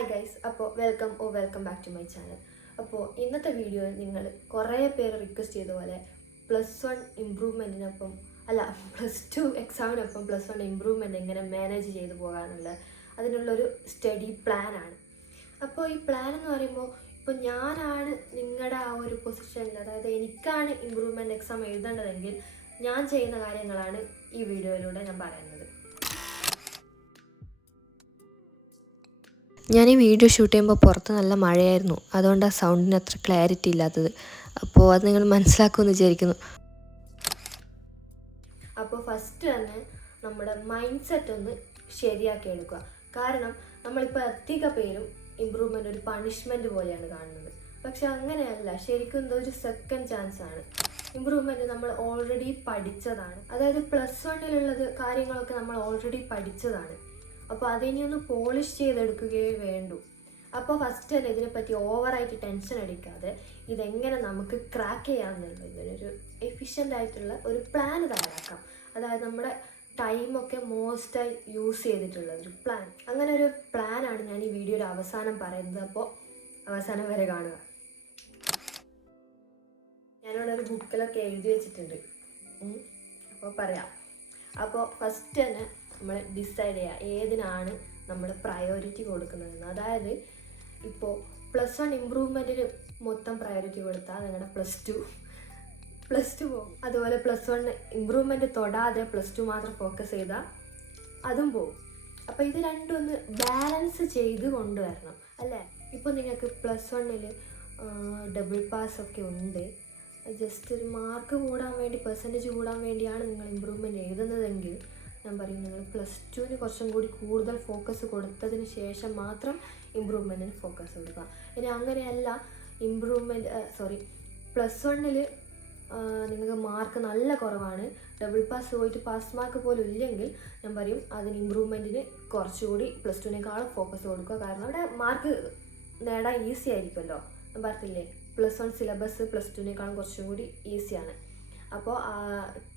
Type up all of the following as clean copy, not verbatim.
Hi guys, അപ്പോൾ welcome back to my channel. അപ്പോൾ ഇന്നത്തെ വീഡിയോയിൽ നിങ്ങൾ കുറേ പേര് റിക്വസ്റ്റ് ചെയ്ത പോലെ +1 ഇമ്പ്രൂവ്മെൻറ്റിനൊപ്പം +2 എക്സാമിനൊപ്പം +1 ഇമ്പ്രൂവ്മെൻറ്റ് എങ്ങനെ മാനേജ് ചെയ്തു പോകാനുള്ള അതിനുള്ളൊരു സ്റ്റഡി പ്ലാനാണ്. അപ്പോൾ ഈ പ്ലാൻ എന്ന് പറയുമ്പോൾ ഇപ്പോൾ ഞാനാണ് നിങ്ങളുടെ ആ ഒരു പൊസിഷനിൽ, അതായത് എനിക്കാണ് ഇമ്പ്രൂവ്മെൻറ്റ് എക്സാം എഴുതേണ്ടതെങ്കിൽ ഞാൻ ചെയ്യുന്ന കാര്യങ്ങളാണ് ഈ വീഡിയോയിലൂടെ ഞാൻ പറയുന്നത്. ഞാൻ ഈ വീഡിയോ ഷൂട്ട് ചെയ്യുമ്പോൾ പുറത്ത് നല്ല മഴയായിരുന്നു, അതുകൊണ്ടാണ് സൗണ്ടിന് അത്ര ക്ലാരിറ്റി ഇല്ലാത്തത്. അപ്പോൾ അത് നിങ്ങൾ മനസ്സിലാക്കുമെന്ന് വിചാരിക്കുന്നു. അപ്പോൾ ഫസ്റ്റ് തന്നെ നമ്മുടെ മൈൻഡ് സെറ്റ് ഒന്ന് ശരിയാക്കി എടുക്കുക. കാരണം നമ്മളിപ്പോൾ അധിക പേരും ഇമ്പ്രൂവ്മെൻ്റ് ഒരു പണിഷ്മെൻറ്റ് പോലെയാണ് കാണുന്നത്. പക്ഷെ അങ്ങനെയല്ല, ശരിക്കും എന്തോ ഒരു സെക്കൻഡ് ചാൻസ് ആണ്. ഇമ്പ്രൂവ്മെൻറ്റ് നമ്മൾ ഓൾറെഡി പഠിച്ചതാണ്. അതായത് +1 കാര്യങ്ങളൊക്കെ നമ്മൾ ഓൾറെഡി പഠിച്ചതാണ്. അപ്പോൾ അതിനെ ഒന്ന് പോളിഷ് ചെയ്തെടുക്കുകയേ വേണ്ടൂ. അപ്പോൾ ഫസ്റ്റ് തന്നെ ഇതിനെപ്പറ്റി ഓവറായിട്ട് ടെൻഷൻ അടിക്കാതെ ഇതെങ്ങനെ നമുക്ക് ക്രാക്ക് ചെയ്യാമെന്നുള്ള ഇതിനൊരു എഫിഷ്യൻ്റ് ആയിട്ടുള്ള ഒരു പ്ലാൻ തയ്യാറാക്കാം. അതായത് നമ്മുടെ ടൈമൊക്കെ മോസ്റ്റായി യൂസ് ചെയ്തിട്ടുള്ള ഒരു പ്ലാൻ. അങ്ങനെ ഒരു പ്ലാനാണ് ഞാൻ ഈ വീഡിയോയുടെ അവസാനം പറയുന്നത്. അപ്പോൾ അവസാനം വരെ കാണുക. ഞാനിവിടെ ഒരു ബുക്കിലൊക്കെ എഴുതി വെച്ചിട്ടുണ്ട്, അപ്പോൾ പറയാം. അപ്പോൾ ഫസ്റ്റ് തന്നെ നമ്മൾ ഡിസൈഡ് ചെയ്യുക ഏതിനാണ് നമ്മൾ പ്രയോറിറ്റി കൊടുക്കുന്നതെന്ന്. അതായത് ഇപ്പോൾ +1 ഇമ്പ്രൂവ്മെൻറ്റിന് മൊത്തം പ്രയോറിറ്റി കൊടുത്താൽ നിങ്ങളുടെ +2 പോകും. അതുപോലെ +1 ഇമ്പ്രൂവ്മെൻറ്റ് തൊടാതെ +2 മാത്രം ഫോക്കസ് ചെയ്താൽ അതും പോകും. അപ്പോൾ ഇത് രണ്ടും ഒന്ന് ബാലൻസ് ചെയ്ത് കൊണ്ടുവരണം, അല്ലേ? ഇപ്പോൾ നിങ്ങൾക്ക് +1 ഡബിൾ പാസ്സൊക്കെ ഉണ്ട്. ജസ്റ്റ് ഒരു മാർക്ക് കൂടാൻ വേണ്ടി, പെർസെൻറ്റേജ് കൂടാൻ വേണ്ടിയാണ് നിങ്ങൾ ഇമ്പ്രൂവ്മെൻറ്റ് എഴുതുന്നതെങ്കിൽ ഞാൻ പറയും നിങ്ങൾ +2 കുറച്ചും കൂടി കൂടുതൽ ഫോക്കസ് കൊടുത്തതിന് ശേഷം മാത്രം ഇമ്പ്രൂവ്മെൻറ്റിന് ഫോക്കസ് കൊടുക്കുക. ഇനി അങ്ങനെയല്ല, +1 നിങ്ങൾക്ക് മാർക്ക് നല്ല കുറവാണ്, ഡബിൾ പാസ് പോയിട്ട് പാസ് മാർക്ക് പോലും ഇല്ലെങ്കിൽ ഞാൻ പറയും അതിന് ഇമ്പ്രൂവ്മെൻറ്റിന് കുറച്ചുകൂടി +2 ഫോക്കസ് കൊടുക്കുക. കാരണം അവിടെ മാർക്ക് നേടാൻ ഈസി ആയിരിക്കുമല്ലോ. ഞാൻ പറഞ്ഞില്ലേ, +1 സിലബസ് +2 കുറച്ചും കൂടി ഈസിയാണ്. അപ്പോൾ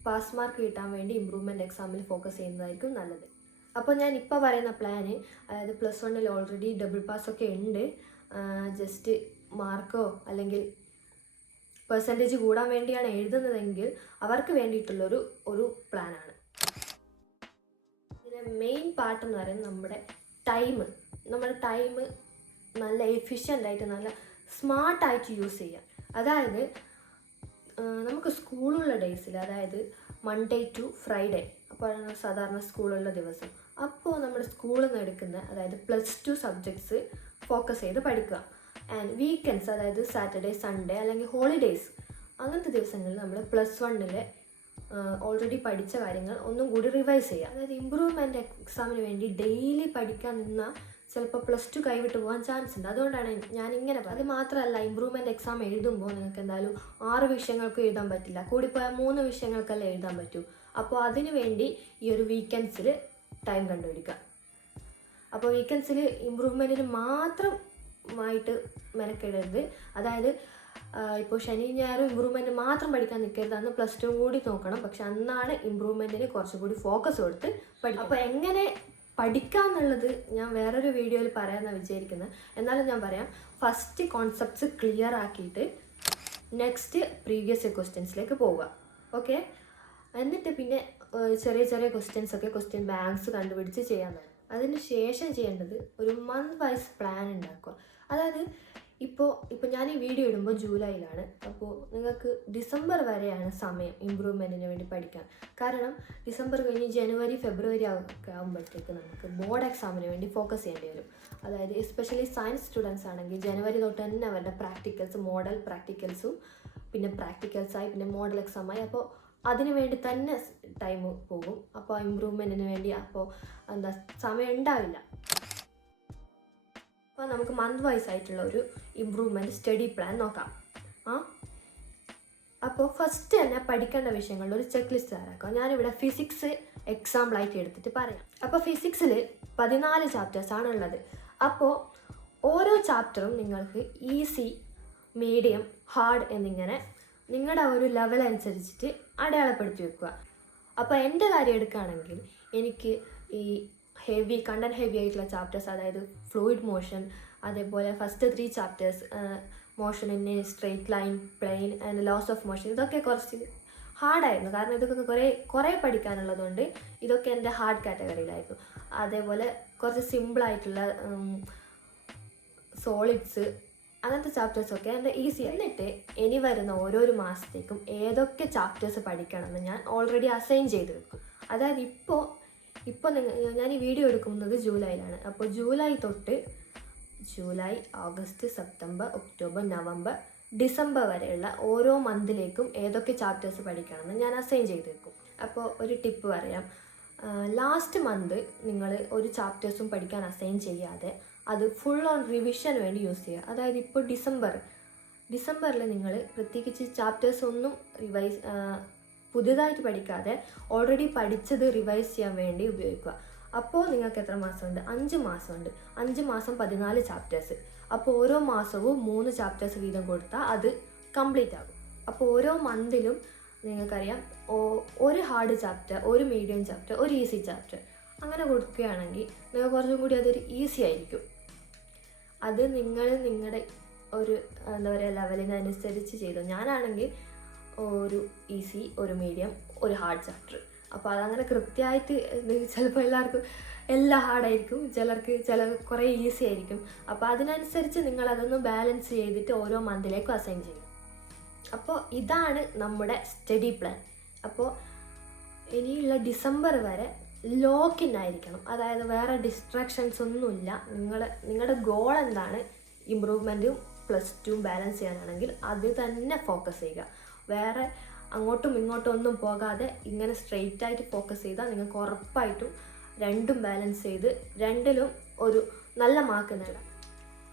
പാസ് മാർക്ക് കിട്ടാൻ വേണ്ടി ഇമ്പ്രൂവ്മെൻറ്റ് എക്സാമിൽ ഫോക്കസ് ചെയ്യുന്നതായിരിക്കും നല്ലത്. അപ്പോൾ ഞാൻ ഇപ്പോൾ പറയുന്ന പ്ലാന്, അതായത് +1 ഓൾറെഡി ഡബിൾ പാസ്സൊക്കെ ഉണ്ട്, ജസ്റ്റ് മാർക്കോ അല്ലെങ്കിൽ പെർസെൻറ്റേജ് കൂടാൻ വേണ്ടിയാണ് എഴുതുന്നതെങ്കിൽ അവർക്ക് വേണ്ടിയിട്ടുള്ളൊരു പ്ലാനാണ്. ഇതിലെ മെയിൻ പാർട്ട് എന്ന് പറയുന്നത് നമ്മുടെ ടൈം നല്ല എഫിഷ്യൻ്റായിട്ട്, നല്ല സ്മാർട്ടായിട്ട് യൂസ് ചെയ്യാം. അതായത് നമുക്ക് സ്കൂളുള്ള ഡേയ്സിൽ, അതായത് മൺഡേ ടു ഫ്രൈഡേ, അപ്പോഴാണ് സാധാരണ സ്കൂളുള്ള ദിവസം. അപ്പോൾ നമ്മുടെ സ്കൂളിൽ നിന്ന് എടുക്കുന്ന, അതായത് +2 സബ്ജക്ട്സ് ഫോക്കസ് ചെയ്ത് പഠിക്കുക. ആൻഡ് വീക്കെൻഡ്സ്, അതായത് സാറ്റർഡേ, സൺഡേ അല്ലെങ്കിൽ ഹോളിഡേയ്സ്, അങ്ങനത്തെ ദിവസങ്ങളിൽ നമ്മൾ +1 ഓൾറെഡി പഠിച്ച കാര്യങ്ങൾ ഒന്നും കൂടി റിവൈസ് ചെയ്യുക. അതായത് ഇമ്പ്രൂവ്മെൻ്റ് എക്സാമിന് വേണ്ടി ഡെയിലി പഠിക്കാൻ നിന്നാൽ ചിലപ്പോൾ +2 കൈവിട്ട് പോകാൻ ചാൻസ് ഉണ്ട്. അതുകൊണ്ടാണ് ഞാനിങ്ങനെ. അത് മാത്രമല്ല, ഇമ്പ്രൂവ്മെൻറ്റ് എക്സാം എഴുതുമ്പോൾ നിങ്ങൾക്ക് എന്തായാലും 6 വിഷയങ്ങൾക്ക് എഴുതാൻ പറ്റില്ല, കൂടിപ്പോയാൽ 3 വിഷയങ്ങൾക്കല്ലേ എഴുതാൻ പറ്റൂ. അപ്പോൾ അതിന് വേണ്ടി ഈ ഒരു വീക്കെൻഡ്സിൽ ടൈം കണ്ടുപിടിക്കുക. അപ്പോൾ വീക്കെൻഡ്സിൽ ഇമ്പ്രൂവ്മെൻറ്റിന് മാത്രമായിട്ട് മെനക്കെടരുത്. അതായത് ഇപ്പോൾ ശനി ഞായറും ഇമ്പ്രൂവ്മെൻറ്റ് മാത്രം പഠിക്കാൻ നിൽക്കരുത്, അന്ന് +2 കൂടി നോക്കണം. പക്ഷെ അന്നാണ് ഇമ്പ്രൂവ്മെൻറ്റിന് കുറച്ചുകൂടി ഫോക്കസ് കൊടുത്ത് പഠിക്കും. അപ്പോൾ എങ്ങനെ പഠിക്കാമെന്നുള്ളത് ഞാൻ വേറൊരു വീഡിയോയിൽ പറയാമെന്നാണ് വിചാരിക്കുന്നത്. എന്നാലും ഞാൻ പറയാം. ഫസ്റ്റ് കോൺസെപ്റ്റ്സ് ക്ലിയർ ആക്കിയിട്ട് നെക്സ്റ്റ് പ്രീവിയസ് ക്വസ്റ്റ്യൻസിലേക്ക് പോവുക. ഓക്കെ, എന്നിട്ട് പിന്നെ ചെറിയ ക്വസ്റ്റ്യൻ ബാങ്ക്സ് കണ്ടുപിടിച്ച് ചെയ്യാൻ വേണം. അതിന് ശേഷം ചെയ്യേണ്ടത് ഒരു മന്ത് വൈസ് പ്ലാൻ ഉണ്ടാക്കുക. അതായത് ഇപ്പോൾ ഞാൻ ഈ വീഡിയോ ഇടുമ്പോൾ ജൂലൈയിലാണ്. അപ്പോൾ നിങ്ങൾക്ക് ഡിസംബർ വരെയാണ് സമയം ഇമ്പ്രൂവ്മെൻറ്റിന് വേണ്ടി പഠിക്കാൻ. കാരണം ഡിസംബർ കഴിഞ്ഞ് ജനുവരി, ഫെബ്രുവരി ആകുമ്പോഴത്തേക്ക് നമുക്ക് ബോർഡ് എക്സാമിന് വേണ്ടി ഫോക്കസ് ചെയ്യേണ്ടി വരും. അതായത് എസ്പെഷ്യലി സയൻസ് സ്റ്റുഡൻസ് ആണെങ്കിൽ ജനുവരി തൊട്ട് തന്നെ അവരുടെ പ്രാക്ടിക്കൽസ്, മോഡൽ പ്രാക്ടിക്കൽസും, പിന്നെ പ്രാക്ടിക്കൽസായി പിന്നെ മോഡൽ എക്സാമായി. അപ്പോൾ അതിന് വേണ്ടി തന്നെ ടൈം പോകും. അപ്പോൾ ഇമ്പ്രൂവ്മെൻറ്റിന് വേണ്ടി സമയം ഉണ്ടാവില്ല. അപ്പോൾ നമുക്ക് മന്ത് വൈസ് ആയിട്ടുള്ള ഒരു ഇമ്പ്രൂവ്മെൻറ്റ് സ്റ്റഡി പ്ലാൻ നോക്കാം. അപ്പോൾ ഫസ്റ്റ് തന്നെ പഠിക്കേണ്ട വിഷയങ്ങളുടെ ഒരു ചെക്ക് ലിസ്റ്റ് തയ്യാറാക്കുക. ഞാനിവിടെ ഫിസിക്സ് എക്സാമ്പിളായിട്ട് എടുത്തിട്ട് പറയാം. അപ്പോൾ ഫിസിക്സിൽ 14 ചാപ്റ്റേഴ്സാണ് ഉള്ളത്. അപ്പോൾ ഓരോ ചാപ്റ്ററും നിങ്ങൾക്ക് ഈസി, മീഡിയം, ഹാർഡ് എന്നിങ്ങനെ നിങ്ങളുടെ ഒരു ലെവൽ അനുസരിച്ചിട്ട് അടയാളപ്പെടുത്തി വെക്കുക. അപ്പോൾ എൻ്റെ കാര്യം എടുക്കുകയാണെങ്കിൽ എനിക്ക് ഈ കണ്ടന്റ് ഹെവി ആയിട്ടുള്ള ചാപ്റ്റേഴ്സ്, അതായത് ഫ്ലൂയിഡ് മോഷൻ, അതേപോലെ first 3 chapters motion in straight line, plane and laws of motion, ഇതൊക്കെ കുറച്ച് ഹാർഡായിരുന്നു. കാരണം ഇതൊക്കെ കുറേ പഠിക്കാനുള്ളതുകൊണ്ട് ഇതൊക്കെ എൻ്റെ ഹാർഡ് കാറ്റഗറിയിലായിരുന്നു. അതേപോലെ കുറച്ച് സിമ്പിളായിട്ടുള്ള സോളിഡ്സ്, അങ്ങനത്തെ ചാപ്റ്റേഴ്സൊക്കെ എൻ്റെ ഈസി. എന്നിട്ട് ഇനി വരുന്ന ഓരോരോ മാസത്തേക്കും ഏതൊക്കെ ചാപ്റ്റേഴ്സ് പഠിക്കണമെന്ന് ഞാൻ ഓൾറെഡി അസൈൻ ചെയ്ത് വെക്കും. അതായത് ഇപ്പോൾ ഞാൻ ഈ വീഡിയോ എടുക്കുന്നത് ജൂലൈയിലാണ്. അപ്പോൾ July, August, September, October, November, December വരെയുള്ള ഓരോ മന്തിലേക്കും ഏതൊക്കെ ചാപ്റ്റേഴ്സ് പഠിക്കണമെന്ന് ഞാൻ അസൈൻ ചെയ്ത് വെക്കും. അപ്പോൾ ഒരു ടിപ്പ് പറയാം. ലാസ്റ്റ് മന്ത് നിങ്ങൾ ഒരു ചാപ്റ്റേഴ്സും പഠിക്കാൻ അസൈൻ ചെയ്യാതെ അത് ഫുൾ ഓൺ റിവിഷന് വേണ്ടി യൂസ് ചെയ്യുക. അതായത് ഇപ്പോൾ ഡിസംബറിൽ നിങ്ങൾ പ്രത്യേകിച്ച് ചാപ്റ്റേഴ്സ് ഒന്നും പുതിയതായിട്ട് പഠിക്കാതെ ഓൾറെഡി പഠിച്ചത് റിവൈസ് ചെയ്യാൻ വേണ്ടി ഉപയോഗിക്കുക. അപ്പോൾ നിങ്ങൾക്ക് എത്ര മാസമുണ്ട്? 5 മാസമുണ്ട്. 5 മാസം 14 ചാപ്റ്റേഴ്സ്. അപ്പോൾ ഓരോ മാസവും 3 ചാപ്റ്റേഴ്സ് വീതം കൊടുത്താൽ അത് കംപ്ലീറ്റ് ആകും. അപ്പോൾ ഓരോ മന്തിലും നിങ്ങൾക്കറിയാം ഒരു ഹാർഡ് ചാപ്റ്റർ, ഒരു മീഡിയം ചാപ്റ്റർ, ഒരു ഈസി ചാപ്റ്റർ അങ്ങനെ കൊടുക്കുകയാണെങ്കിൽ നിങ്ങൾക്ക് കുറച്ചും കൂടി അതൊരു ഈസി ആയിരിക്കും. അത് നിങ്ങളുടെ ഒരു ലെവലിനനുസരിച്ച് ചെയ്തു. ഞാനാണെങ്കിൽ ഒരു ഈസി, ഒരു മീഡിയം, ഒരു ഹാർഡ് ചാപ്റ്റർ. അപ്പോൾ അതങ്ങനെ കൃത്യമായിട്ട് ചിലപ്പോൾ എല്ലാം ഹാർഡായിരിക്കും, കുറേ ഈസി ആയിരിക്കും. അപ്പോൾ അതിനനുസരിച്ച് നിങ്ങളതൊന്ന് ബാലൻസ് ചെയ്തിട്ട് ഓരോ മന്തിലേക്കും അസൈൻ ചെയ്യും. അപ്പോൾ ഇതാണ് നമ്മുടെ സ്റ്റഡി പ്ലാൻ. അപ്പോൾ ഇനിയുള്ള ഡിസംബർ വരെ ലോക്ക് ഇൻ ആയിരിക്കണം. അതായത് വേറെ ഡിസ്ട്രാക്ഷൻസ് ഒന്നുമില്ല. നിങ്ങളുടെ ഗോൾ എന്താണ്? ഇമ്പ്രൂവ്മെൻറ്റും +2 ബാലൻസ് ചെയ്യാനാണെങ്കിൽ അത് തന്നെ ഫോക്കസ് ചെയ്യുക. വേറെ അങ്ങോട്ടും ഇങ്ങോട്ടും ഒന്നും പോകാതെ ഇങ്ങനെ സ്ട്രെയിറ്റ് ആയിട്ട് ഫോക്കസ് ചെയ്താൽ നിങ്ങൾക്ക് ഉറപ്പായിട്ടും രണ്ടും ബാലൻസ് ചെയ്ത് രണ്ടിലും ഒരു നല്ല മാർക്ക് നേടാം.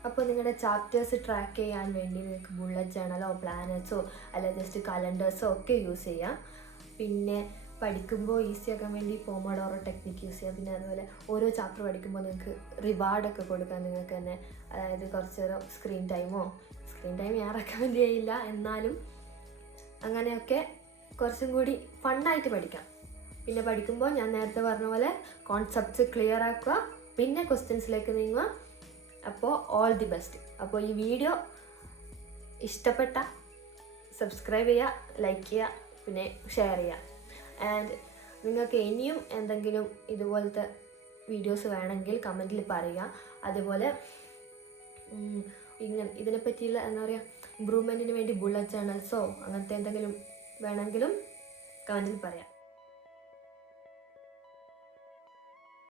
അപ്പോൾ നിങ്ങളുടെ ചാപ്റ്റേഴ്സ് ട്രാക്ക് ചെയ്യാൻ വേണ്ടി നിങ്ങൾക്ക് ബുള്ളറ്റ് ജേണലോ പ്ലാനറ്റ്സോ അല്ല ജസ്റ്റ് കലണ്ടേഴ്സോ ഒക്കെ യൂസ് ചെയ്യാം. പിന്നെ പഠിക്കുമ്പോൾ ഈസി ആക്കാൻ വേണ്ടി പോമഡോറോ ടെക്നിക്ക് യൂസ് ചെയ്യാം. പിന്നെ അതുപോലെ ഓരോ ചാപ്റ്റർ പഠിക്കുമ്പോൾ നിങ്ങൾക്ക് റിവാർഡൊക്കെ കൊടുക്കാൻ നിങ്ങൾക്ക് തന്നെ, അതായത് കുറച്ച് നേരം സ്ക്രീൻ ടൈം ഞാൻ റെക്കമെൻഡ് ചെയ്യില്ല, എന്നാലും അങ്ങനെയൊക്കെ കുറച്ചും കൂടി ഫണ്ണായിട്ട് പഠിക്കാം. പിന്നെ പഠിക്കുമ്പോൾ ഞാൻ നേരത്തെ പറഞ്ഞ പോലെ കോൺസെപ്റ്റ്സ് ക്ലിയർ ആക്കുക, പിന്നെ ക്വസ്റ്റ്യൻസിലേക്ക് നീങ്ങുക. അപ്പോൾ ഓൾ ദി ബെസ്റ്റ്. അപ്പോൾ ഈ വീഡിയോ ഇഷ്ടപ്പെട്ട സബ്സ്ക്രൈബ് ചെയ്യുക, ലൈക്ക് ചെയ്യുക, പിന്നെ ഷെയർ ചെയ്യുക. ആൻഡ് നിങ്ങൾക്ക് ഇനിയും എന്തെങ്കിലും ഇതുപോലത്തെ വീഡിയോസ് വേണമെങ്കിൽ കമൻറ്റിൽ പറയുക. അതുപോലെ ഇതിനെപ്പറ്റിയുള്ള ഇമ്പ്രൂവ്മെൻറ്റിന് വേണ്ടി ബുള്ളറ്റ് ജേണൽസോ അങ്ങനത്തെ എന്തെങ്കിലും വേണമെങ്കിലും കമൻറ്റിൽ പറയാം.